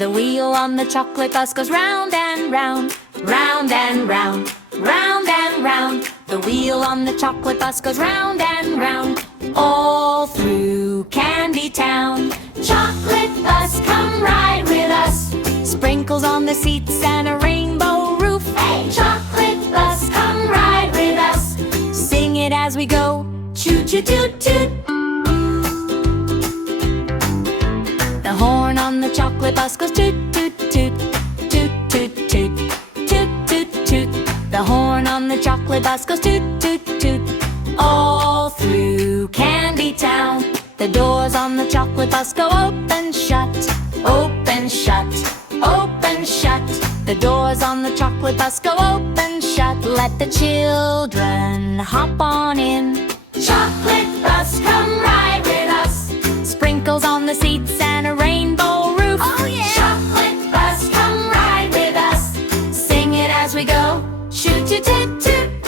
The wheel on the chocolate bus goes round and round, round and round, round and round. The wheel on the chocolate bus goes round and round, all through Candy Town. Chocolate bus, come ride with us. Sprinkles on the seats and a rainbow roof. Hey, chocolate bus, come ride with us. Sing it as we go, choo choo toot toot. The horn on the chocolate bus goes toot toot toot, toot toot toot, toot toot toot. The horn on the chocolate bus goes toot toot toot, all through Candy Town. The doors on the chocolate bus go open shut, open shut, open shut. The doors on the chocolate bus go open shut. Let the children hop on in. Chocolate bus, come ride with us. Sprinkles on the seats and a rainbow roof. Oh yeah! Chocolate bus, come ride with us. Sing it as we go, shoot toot toot toot.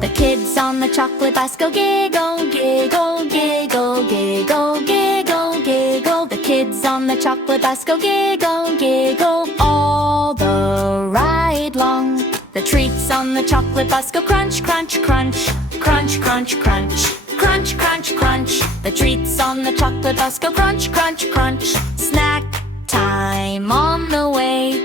The kids on the chocolate bus go giggle, giggle, giggle, giggle, giggle, giggle. The kids on the chocolate bus go giggle, giggle, all the ride long. The treats on the chocolate bus go crunch, crunch, crunch, crunch, crunch, crunch, crunch, crunch, crunch. The treats on the chocolate bus go crunch, crunch, crunch. Snack time on the way.